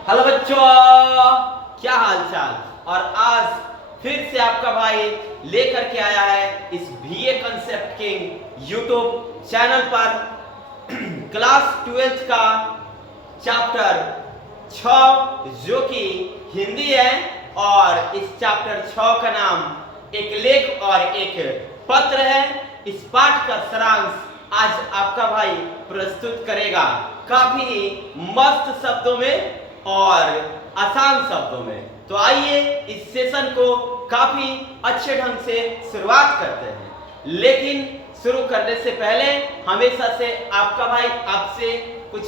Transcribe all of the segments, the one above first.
Hello बच्चों, क्या हाल चाल। और आज फिर से आपका भाई लेकर के आया है इस BA concept king YouTube channel पर क्लास 12th का चैप्टर 6 जो कि हिंदी है। और इस चैप्टर 6 का नाम एक लेख और एक पत्र है। इस पाठ का सारांश आज आपका भाई प्रस्तुत करेगा, काफी मस्त शब्दों में और आसान शब्दों में। तो आइए इस सेशन को काफी अच्छे ढंग से शुरुआत करते हैं। लेकिन शुरू करने से पहले हमेशा से आपका भाई आपसे कुछ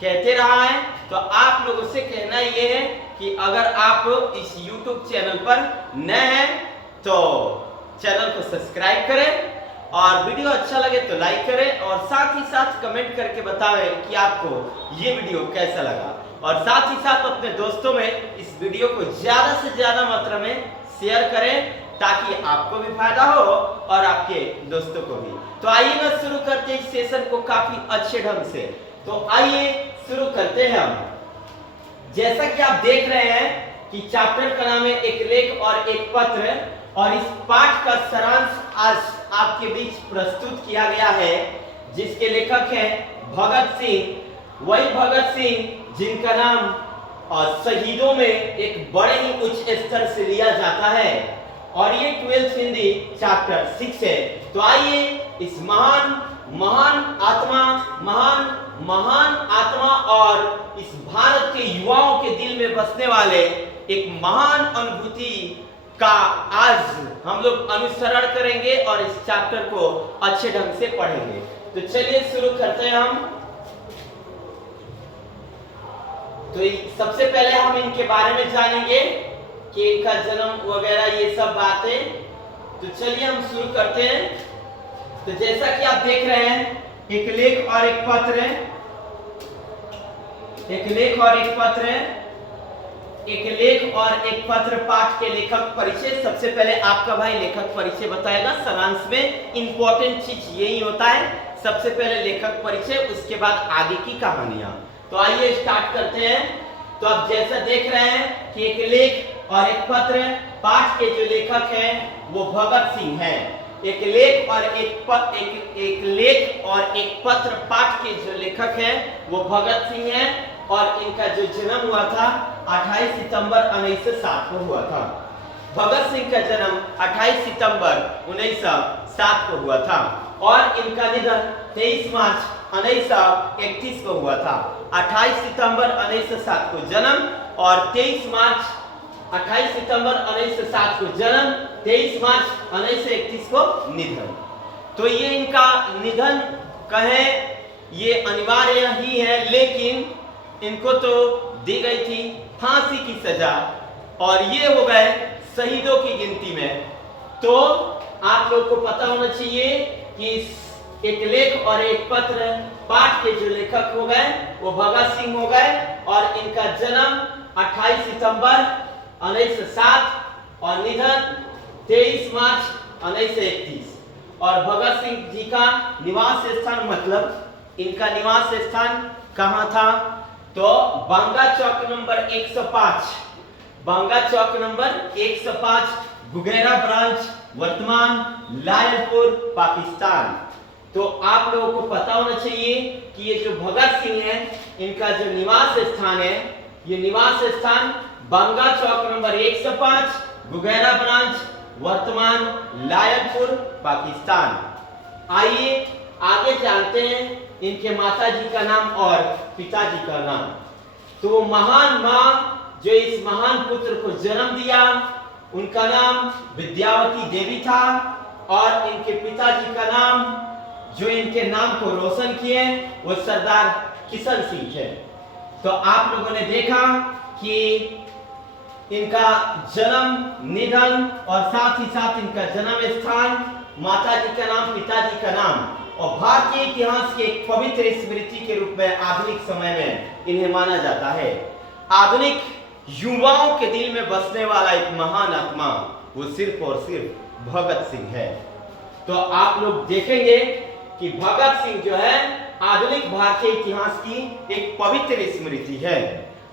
कहते रहा है, तो आप लोगों से कहना ये है कि अगर आप इस YouTube चैनल पर नए हैं तो चैनल को सब्सक्राइब करें और वीडियो अच्छा लगे तो लाइक करें और साथ ही साथ कमेंट करके बताएं कि आपको ये वीडियो कैसा लगा। और साथ ही साथ अपने दोस्तों में इस वीडियो को ज्यादा से ज्यादा मात्रा में शेयर करें ताकि आपको भी फायदा हो और आपके दोस्तों को भी। तो आइए ना शुरू करते हैं इस सेशन को काफी अच्छे ढंग से। तो आइए शुरू करते हैं हम। जैसा कि आप देख रहे हैं कि चैप्टर का नाम है एक लेख और एक पत्र, और इस पाठ का सारांश आज आपके बीच प्रस्तुत किया गया है, जिसके लेखक हैं भगत सिंह। वही भगत सिंह जिनका नाम शहीदों में एक बड़े ही उच्च स्तर से लिया जाता है। और ये 12th हिंदी चैप्टर 6 है। तो आइए इस महान आत्मा और इस भारत के युवाओं के दिल में बसने वाले एक महान अनुभूति का आज हम लोग अनुसरण करेंगे और इस चैप्टर को अच्छे ढंग से पढ़ेंगे। तो चलिए शुरू करते हैं हम। तो सबसे पहले हम इनके बारे में जानेंगे कि इनका जन्म वगैरह ये सब बातें। तो चलिए हम शुरू करते हैं। तो जैसा कि आप देख रहे हैं एक लेख और एक पत्र है, एक लेख और एक पत्र है, एक लेख और एक पत्र। पाठ के लेखक परिचय। सबसे पहले आपका भाई लेखक परिचय बताएगा। सारांश में इंपॉर्टेंट चीज यही होता है, सबसे पहले लेखक परिचय, उसके बाद आगे की कहानियां। तो आइए स्टार्ट करते हैं। तो आप जैसा देख रहे हैं कि एक लेख और एक पत्र। पाठ के जो लेखक हैं वो भगत सिंह हैं। एक लेख और एक लेख और एक पत्र। पाठ के जो लेखक हैं वो भगत सिंह हैं और इनका जो जन्म हुआ था 28 सितंबर 1907 को हुआ था। भगत सिंह का जन्म 28 सितंबर 1907 को हुआ था और इनका निधन 23 मार्च 1931 को हुआ था। 28 सितंबर 1907 को जन्म और 23 मार्च 28 सितंबर 1907 को जन्म, 23 मार्च 1931 को निधन। तो ये इनका निधन कहें ये अनिवार्य ही है, लेकिन इनको तो दी गई थी फांसी की सजा और ये हो गए शहीदों की गिनती में। तो आप लोग को पता होना चाहिए कि एक लेख और एक पत्र पाठ के जो लेखक हो गए वो भगत सिंह हो गए और इनका जन्म 28 सितंबर 1907 और निधन 23 मार्च 1931। और भगत सिंह जी का निवास स्थान, मतलब इनका निवास स्थान कहाँ था, तो बांगा चौक नंबर 105, बांगा चौक नंबर 105, बुगेरा ब्रांच, वर्तमान लायलपुर, पाकिस्तान। तो आप लोगों को पता होना चाहिए कि ये जो भगत सिंह है इनका जो निवास स्थान है, ये निवास स्थान बांगा चौक नंबर 105, बुगेरा ब्रांच, वर्तमान लायलपुर, पाकिस्तान। आइए आगे जानते हैं इनके माता जी का नाम और पिताजी का नाम। तो महान मां जो इस महान पुत्र को जन्म दिया उनका नाम विद्यावती देवी था और इनके पिताजी का नाम जो इनके नाम को रोशन किए वो सरदार किशन सिंह थे। तो आप लोगों ने देखा कि इनका जन्म, निधन और साथ ही साथ इनका जन्म स्थान, माताजी का नाम, पिताजी का नाम और भारतीय इतिहास के एक पवित्र स्मृति के रूप में आधुनिक समय में इन्हें माना जाता है। आधुनिक युवाओं के दिल में बसने वाला एक महान आत्मा वो सिर्फ और सिर्फ भगत सिंह है। तो आप लोग देखेंगे कि भगत सिंह जो है आधुनिक भारतीय इतिहास की एक पवित्र स्मृति है।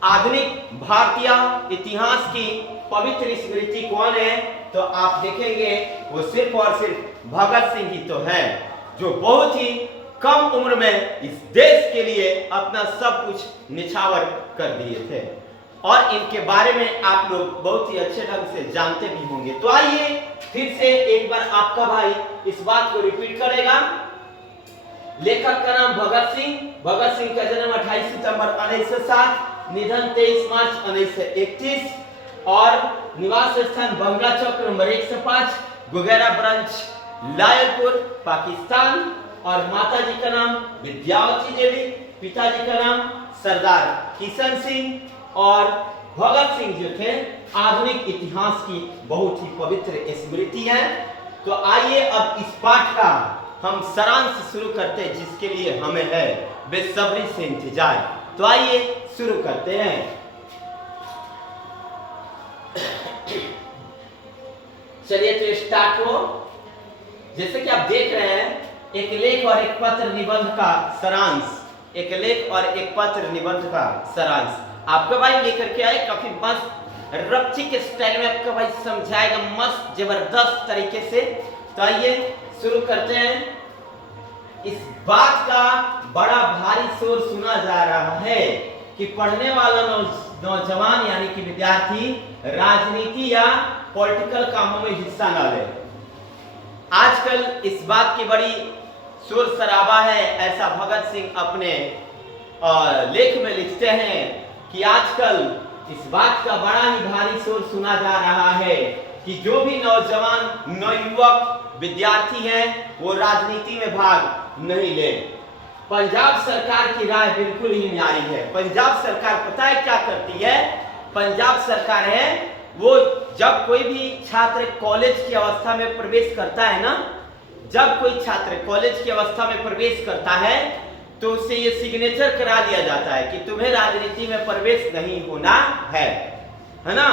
आधुनिक भारतीय इतिहास की पवित्र स्मृति कौन है? तो आप देखेंगे वो सिर्फ और सिर्फ भगत सिंह ही तो है, जो बहुत ही कम उम्र में इस देश के लिए अपना सब कुछ निछावर कर दिए थे और इनके बारे में आप लोग बहुत ही अच्छे ढंग से जानते भी होंगे। तो आइए फिर से एक बार आपका भाई इस बात को रिपीट करेगा। लेखक का नाम भगत सिंह। भगत सिंह का जन्म 28 सितंबर 1907, निधन 23 मार्च 1931 और निवास स्थान बंगला चौक नंबर 105, गुगेरा ब्रांच, लायलपुर, पाकिस्तान। और माता जी का नाम विद्यावती देवी, पिताजी का नाम सरदार किशन सिंह और भगत सिंह जो थे आधुनिक इतिहास की बहुत ही पवित्र स्मृति है। तो आइए अब इस पाठ का हम सारांश शुरू करते हैं, जिसके लिए हमें है बेसब्री से इंतजार। तो आइए शुरू करते हैं। चलिए तो स्टार्ट हो। जैसे कि आप देख रहे हैं, एक लेख और एक पत्र निबंध का सारांश। एक लेख और एक पत्र निबंध का सारांश आपका भाई लेकर के आए। काफी मस्त रक्ची के स्टाइल में आपका भाई समझाएगा, मस्त जबरदस्त तरीके से। तो आइए शुरू करते हैं। इस बात का बड़ा भारी शोर सुना जा रहा है कि पढ़ने वाला नौजवान यानी कि विद्यार्थी राजनीति या पॉलिटिकल कामों में हिस्सा न ले। आजकल इस बात की बड़ी शोर शराबा है, ऐसा भगत सिंह अपने लेख में लिखते हैं कि आजकल इस बात का बड़ा ही भारी शोर सुना जा रहा है कि जो भी नौजवान नवयुवक विद्यार्थी हैं वो राजनीति में भाग नहीं ले। पंजाब सरकार की राय बिल्कुल ही न्यारी है। पंजाब सरकार पता है क्या करती है? पंजाब सरकार है वो जब कोई भी छात्र कॉलेज की अवस्था में प्रवेश करता है ना, जब कोई छात्र कॉलेज की अवस्था में प्रवेश करता है तो उससे ये सिग्नेचर करा दिया जाता है कि तुम्हें राजनीति में प्रवेश नहीं होना है ना।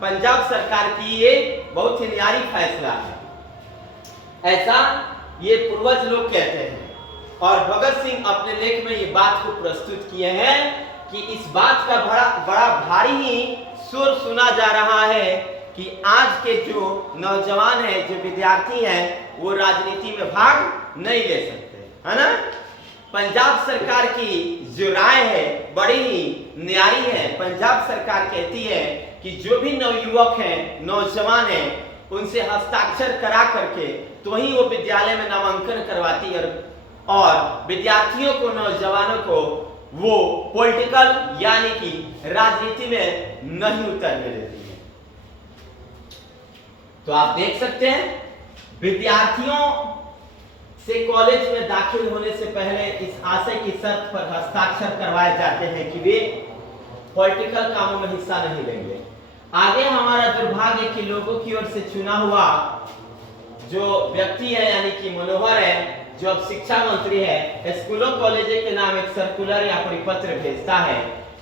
पंजाब सरकार की ये बहुत ही न्यारी फैसला है, ऐसा ये पूर्वज लोग कहते हैं। और भगत सिंह अपने लेख में ये बात को प्रस्तुत किए हैं कि इस बात का बड़ा भारी ही शोर सुना जा रहा है कि आज के जो नौजवान हैं, जो विद्यार्थी हैं, वो राजनीति में भाग नहीं ले सकते, है ना। पंजाब सरकार की जो राय है बड़ी ही न्यारी है। पंजाब सरकार कहती है कि जो भी नवयुवक हैं, नौजवान हैं, उनसे हस्ताक्षर करा करके तो ही वो विद्यालय में नामांकन करवाती है और विद्यार्थियों को, नौजवानों को वो पॉलिटिकल यानी कि राजनीति में नहीं उतरने देती है। तो आप देख सकते हैं विद्यार्थियों से कॉलेज में दाखिल होने से पहले इस आशय की शर्त पर हस्ताक्षर करवाए जाते हैं कि वे पॉलिटिकल कामों में हिस्सा नहीं लेंगे। आगे हमारा दुर्भाग्य कि लोगों की ओर से चुना हुआ जो व्यक्ति है यानी कि मनोहर है, जो अब शिक्षा मंत्री है, स्कूलों कॉलेजों के नाम एक सर्कुलर या परिपत्र भेजता है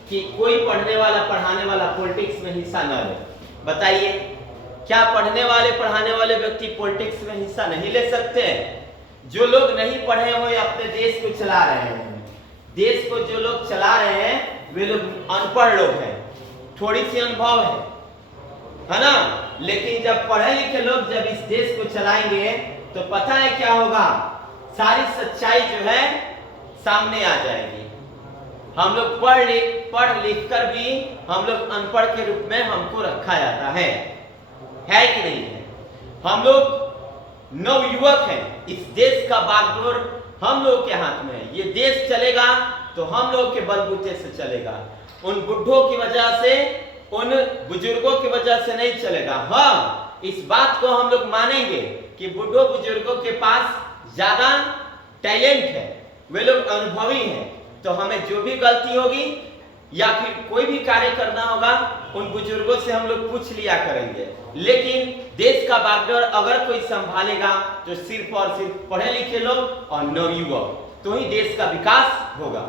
कि कोई पढ़ने वाला पढ़ाने वाला पॉलिटिक्स में हिस्सा न ले। बताइए, क्या पढ़ने वाले पढ़ाने वाले व्यक्ति पॉलिटिक्स में हिस्सा नहीं ले सकते? जो लोग नहीं पढ़े हुए अपने देश को चला रहे हैं, देश को जो लोग चला रहे हैं वे लोग अनपढ़ लोग हैं, थोड़ी सी अनुभव है ना। लेकिन जब पढ़े लिखे लोग जब इस देश को चलाएंगे तो पता है क्या होगा, सारी सच्चाई जो है सामने आ जाएगी। हम लोग पढ़ लिख कर भी हम लोग अनपढ़ के रूप में हमको रखा जाता है कि नहीं है? हम लोग नवयुवक हैं, इस देश का बागडोर हम लोग के हाथ में है। ये देश चलेगा तो हम लोग के बलबूते से चलेगा, उन बुढ़ों की वजह से, उन बुजुर्गों की वजह से नहीं चलेगा। हाँ, इस बात को हम लोग मानेंगे कि बुढ़ों बुजुर्गों के पास ज्यादा टैलेंट है, वे लोग अनुभवी हैं, तो हमें जो भी गलती होगी या फिर कोई भी कार्य करना होगा उन बुजुर्गों से हम लोग पूछ लिया करेंगे। लेकिन देश का बागडोर अगर कोई संभालेगा तो सिर्फ और सिर्फ पढ़े लिखे लोग और नवयुवक, तो ही देश का विकास होगा।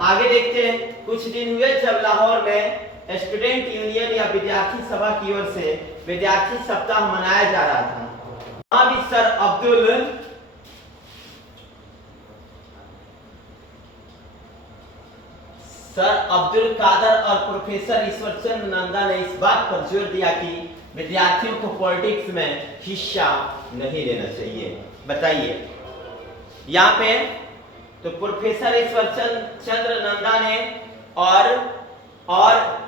आगे देखते हैं। कुछ दिन हुए जब लाहौर में स्टूडेंट यूनियन या विद्यार्थी सभा की ओर से विद्यार्थी सप्ताह मनाया जा रहा था। वहां भी सर अब्दुल सर अब्दुल कादर और प्रोफेसर ईश्वरचंद्र नंदा ने इस बात पर जोर दिया कि विद्यार्थियों को पॉलिटिक्स में हिस्सा नहीं लेना चाहिए। बताइए यहाँ पे तो प्रोफेसर ईश्वरचंद्र नंदा ने और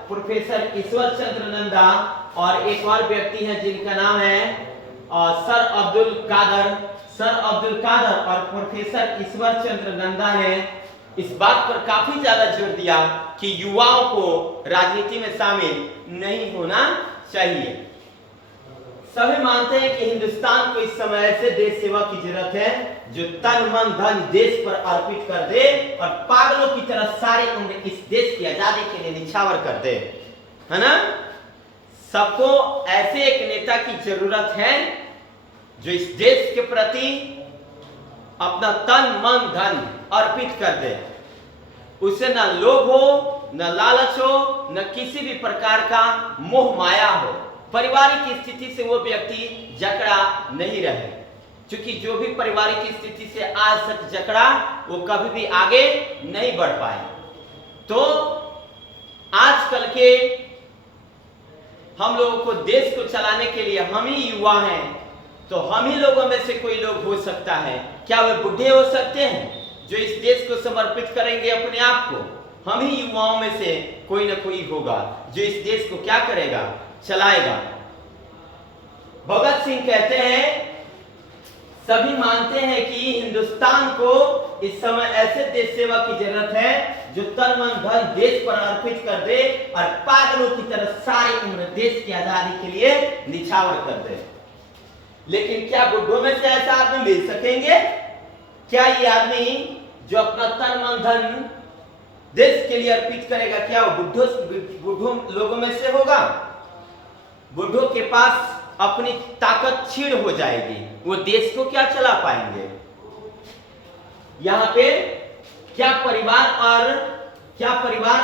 प्रोफेसर ईश्वरचंद्र नंदा और एक और व्यक्ति है जिनका नाम है सर अब्दुल कादर और प्रोफेसर ईश्वरचंद्र नंदा ने इस बात पर काफी ज्यादा जोर दिया कि युवाओं को राजनीति में शामिल नहीं होना चाहिए। सभी मानते हैं कि हिंदुस्तान को इस समय ऐसे देश सेवा की जरूरत है जो तन मन धन देश पर अर्पित कर दे और पागलों की तरह सारी उम्र इस देश की आजादी के लिए निछावर कर दे, है ना। सबको ऐसे एक नेता की जरूरत है जो इस देश के प्रति अपना तन मन धन अर्पित कर दे। उसे न लोभ हो, न लालच हो, न किसी भी प्रकार का मोह माया हो। पारिवारिक स्थिति से वो व्यक्ति जकड़ा नहीं रहे, क्योंकि जो भी पारिवारिक स्थिति से आज तक जकड़ा वो कभी भी आगे नहीं बढ़ पाए। तो आजकल के हम लोगों को देश को चलाने के लिए हम ही युवा हैं, तो हम ही लोगों में से कोई लोग हो सकता है। क्या वे बुढ़े हो सकते हैं जो इस देश को समर्पित करेंगे अपने आप को? हम ही युवाओं में से कोई ना कोई होगा जो इस देश को क्या करेगा, चलाएगा। भगत सिंह कहते हैं सभी मानते हैं कि हिंदुस्तान को इस समय ऐसे देश सेवा की जरूरत है जो तन मन धन देश पर अर्पित कर दे और पागलों की तरह सारी उम्र देश की आजादी के लिए निछावर कर दे। लेकिन क्या बुढ़ों में से ऐसा आदमी मिल सकेंगे? क्या ये आदमी जो अपना तन मन धन देश के लिए अर्पित करेगा, क्या वो बुढ़ों लोगों में से होगा? बुढ़ों के पास अपनी ताकत छीड़ हो जाएगी, वो देश को क्या चला पाएंगे? यहाँ पे क्या परिवार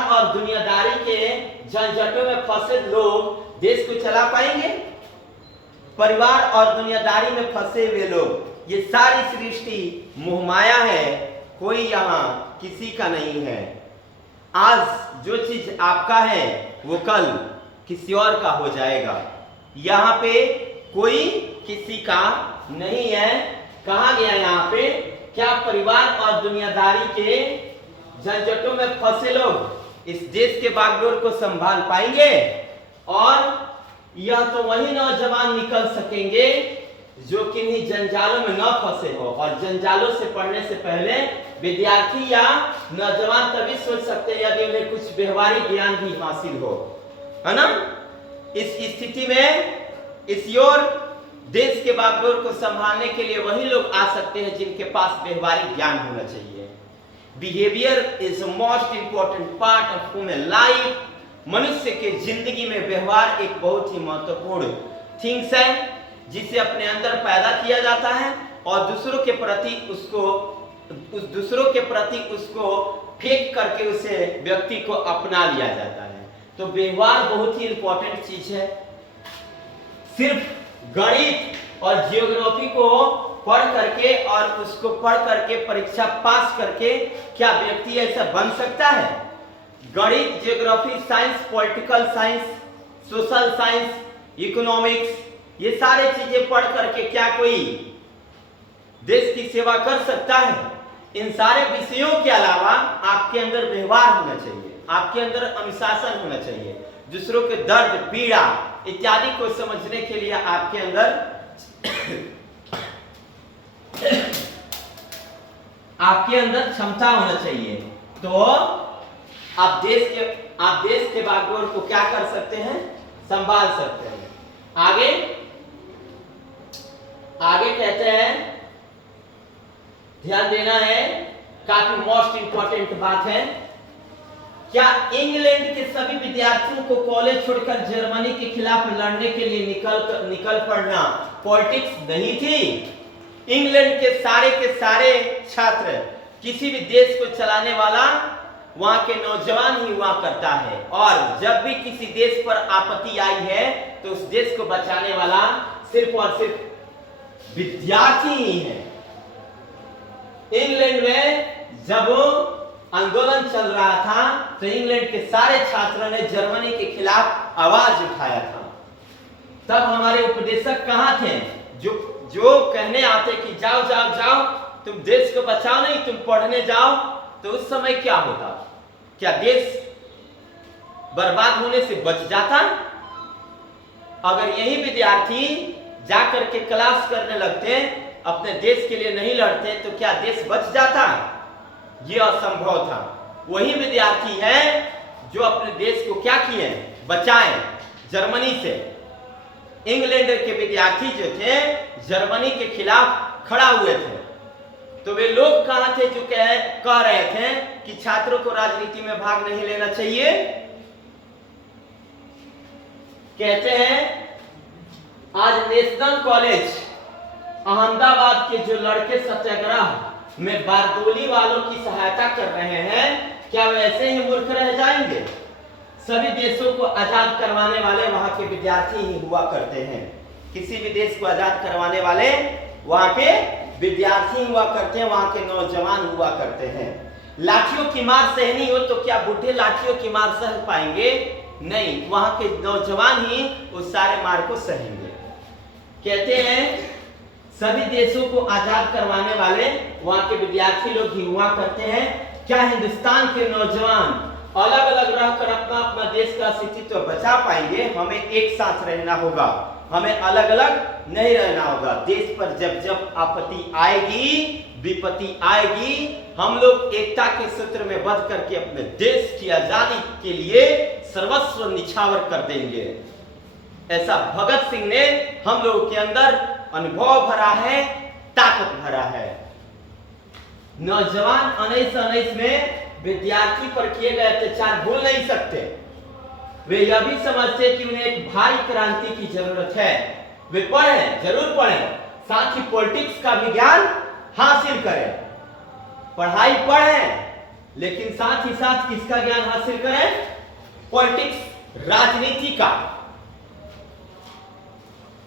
और दुनियादारी के झंझटों में फंसे लोग देश को चला पाएंगे? परिवार और दुनियादारी में फंसे हुए लोग, ये सारी सृष्टि मोहमाया है, कोई यहाँ किसी का नहीं है। आज जो चीज आपका है वो कल किसी और का हो जाएगा। यहाँ पे कोई किसी का नहीं है। कहा गया यहाँ पे क्या परिवार और दुनियादारी के झंझटों में फंसे लोग इस देश के बागडोर को संभाल पाएंगे? और यह तो वही नौजवान निकल सकेंगे जो किन्हीं जंजालों में न फंसे हो। और जंजालों से पढ़ने से पहले विद्यार्थी या नौजवान तभी सोच सकते हैं यदि उन्हें कुछ व्यवहारिक ज्ञान भी हासिल हो, है ना। इस स्थिति में इस ओर देश के बागडोर को संभालने के लिए वही लोग आ सकते हैं जिनके पास व्यवहारिक ज्ञान होना चाहिए। Behaviour is most important part of human life. मनुष्य के जिंदगी में व्यवहार एक बहुत ही महत्वपूर्ण थिंग्स है जिसे अपने अंदर पैदा किया जाता है और दूसरों के प्रति उसको फेंक करके उसे व्यक्ति को अपना लिया जाता है। तो व्यवहार बहुत ही इंपॉर्टेंट चीज है। सिर्फ गणित और जियोग्राफी को पढ़ करके और उसको पढ़ करके परीक्षा पास करके क्या व्यक्ति ऐसा बन सकता है? गणित, geography, science, political science, social science, economics, ये सारे चीजें पढ़ करके क्या कोई देश की सेवा कर सकता है? इन सारे विषयों के अलावा आपके अंदर व्यवहार होना चाहिए, आपके अंदर अनुशासन होना चाहिए। दूसरों के दर्द, पीड़ा इत्यादि को समझने के लिए आपके अंदर क्षमता होना चाहिए। तो आप देश के बागडोर को क्या कर सकते हैं? संभाल सकते हैं। आगे कहते हैं ध्यान देना है, काफी मोस्ट इंपॉर्टेंट बात है। क्या इंग्लैंड के सभी विद्यार्थियों को कॉलेज छोड़कर जर्मनी के खिलाफ लड़ने के लिए निकल पड़ना पॉलिटिक्स नहीं थी? इंग्लैंड के सारे छात्र, किसी भी देश को चलाने वाला वहां के नौजवान ही हुआ करता है। और जब भी किसी देश पर आपत्ति आई है तो उस देश को बचाने वाला सिर्फ और सिर्फ विद्यार्थी ही है। इंग्लैंड में जब आंदोलन चल रहा था तो इंग्लैंड के सारे छात्रों ने जर्मनी के खिलाफ आवाज उठाया था। तब हमारे उपदेशक कहाँ थे जो कहने आते कि जाओ जाओ जाओ, तुम देश को बचाओ, नहीं तुम पढ़ने जाओ। तो उस समय क्या होता? क्या देश बर्बाद होने से बच जाता? अगर यही विद्यार्थी जाकर के क्लास करने लगते, अपने देश के लिए नहीं लड़ते, तो क्या देश बच जाता? यह असंभव था। वही विद्यार्थी है जो अपने देश को क्या किए? बचाए जर्मनी से। इंग्लैंड के विद्यार्थी जो थे जर्मनी के खिलाफ खड़ा हुए थे। तो वे लोग कहां थे जो कह रहे थे कि छात्रों को राजनीति में भाग नहीं लेना चाहिए? कहते हैं आज नेशनल कॉलेज अहमदाबाद के जो लड़के सत्याग्रह में बारदोली वालों की सहायता कर रहे हैं, क्या वे ऐसे ही मूर्ख रह जाएंगे? सभी देशों को आजाद करवाने वाले वहां के विद्यार्थी ही हुआ करते हैं। किसी भी देश को आजाद करवाने वाले वहां के विद्यार्थी हुआ करते हैं, वहां के नौजवान हुआ करते हैं। लाठियों की मार सहनी हो तो क्या बुढ़े लाठियों की मार सह पाएंगे? नहीं, वहां के नौजवान ही उस सारे मार को सहेंगे। कहते हैं सभी देशों को आजाद करवाने वाले वहां के विद्यार्थी लोग ही हुआ करते हैं। क्या हिंदुस्तान के नौजवान अलग अलग रहकर अपना अपना देश का अस्तित्व बचा पाएंगे? हमें एक साथ रहना होगा, हमें अलग अलग नहीं रहना होगा। देश पर जब जब आपत्ति आएगी, विपत्ति आएगी, हम लोग एकता के सूत्र में बंध करके अपने देश की आजादी के लिए सर्वस्व निछावर कर देंगे। ऐसा भगत सिंह ने हम लोगों के अंदर अनुभव भरा है, ताकत भरा है। नौजवान 1919 में विद्यार्थी पर किए गए अत्याचार भूल नहीं सकते। वे यह भी समझते कि उन्हें एक भारी क्रांति की जरूरत है। वे पढ़ें, जरूर पढ़ें, साथ ही पॉलिटिक्स का भी ज्ञान हासिल करें। पढ़ाई पढ़ें, लेकिन साथ ही साथ किसका ज्ञान हासिल करें? पॉलिटिक्स, राजनीति का।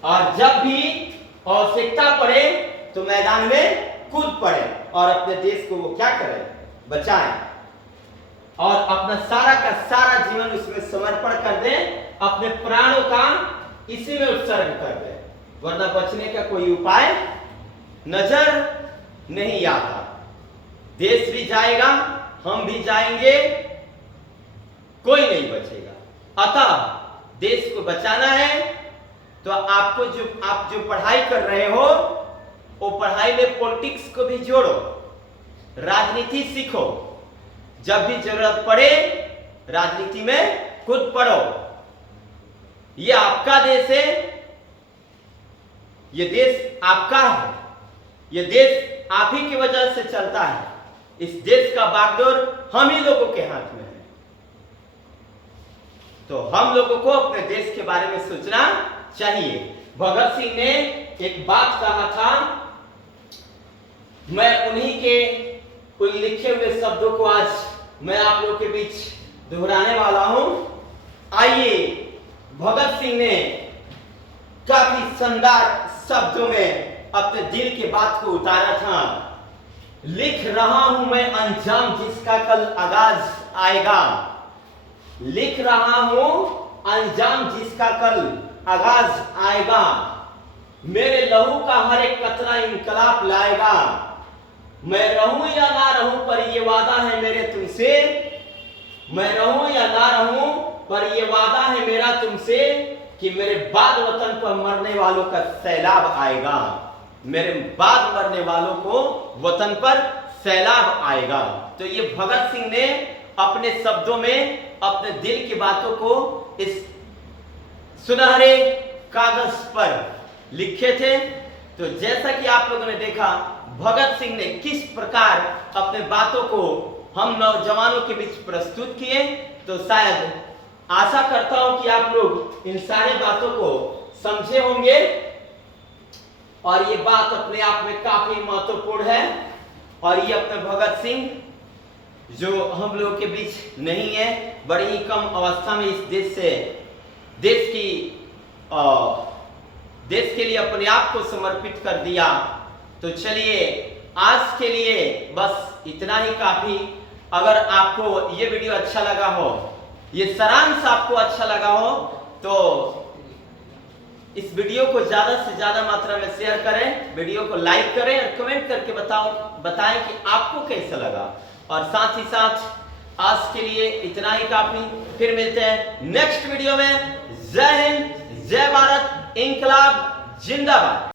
और जब भी आवश्यकता पड़े तो मैदान में कूद पड़े और अपने देश को वो क्या करें? बचाएं और अपना सारा का सारा जीवन उसमें समर्पण कर दें, अपने प्राणों का इसी में उत्सर्ग कर दें, वरना बचने का कोई उपाय नजर नहीं आता। देश भी जाएगा, हम भी जाएंगे, कोई नहीं बचेगा। अतः देश को बचाना है तो आपको आप जो पढ़ाई कर रहे हो वो पढ़ाई में पॉलिटिक्स को भी जोड़ो, राजनीति सीखो। जब भी जरूरत पड़े राजनीति में खुद पढ़ो। ये आपका देश है, ये देश आपका है, ये देश आप ही की वजह से चलता है। इस देश का बागडोर हम ही लोगों के हाथ में है। तो हम लोगों को अपने देश के बारे में सोचना चाहिए। भगत सिंह ने एक बात कहा था, मैं उन्हीं के उन लिखे हुए शब्दों को आज मैं आप लोगों के बीच दोहराने वाला हूं। आइए, भगत सिंह ने काफी शानदार शब्दों में अपने दिल की बात को उतारा था। लिख रहा हूं मैं अंजाम जिसका कल आगाज आएगा, लिख रहा हूं अंजाम जिसका कल आगाज आएगा, मेरे लहू का हर एक कतरा इंकलाब लाएगा। मैं रहूं या ना रहूं पर ये वादा है मेरे तुमसे, मैं रहूं या ना रहूं पर ये वादा है मेरा तुमसे कि मेरे बाद वतन पर मरने वालों का सैलाब आएगा, मेरे बाद मरने वालों को वतन पर सैलाब आएगा। तो ये भगत सिंह ने अपने शब्दों में अपने दिल की बातों को इस सुनहरे कागज पर लिखे थे। तो जैसा कि आप लोगों ने देखा भगत सिंह ने किस प्रकार अपने बातों को हम नौजवानों के बीच प्रस्तुत किए, तो शायद आशा करता हूं कि आप लोग इन सारे बातों को समझे होंगे। और ये बात अपने आप में काफी महत्वपूर्ण है। और ये अपने भगत सिंह जो हम लोगों के बीच नहीं है, बड़ी ही कम अवस्था में इस देश के लिए अपने आप को समर्पित कर दिया। तो चलिए आज के लिए बस इतना ही काफी। अगर आपको ये वीडियो अच्छा लगा हो, ये सारांश आपको अच्छा लगा हो, तो इस वीडियो को ज्यादा से ज्यादा मात्रा में शेयर करें, वीडियो को लाइक करें और कमेंट करके बताएं कि आपको कैसा लगा। और साथ ही साथ आज के लिए इतना ही काफी। फिर मिलते हैं नेक्स्ट वीडियो में। जय हिंद, जय भारत, इंकलाब जिंदाबाद।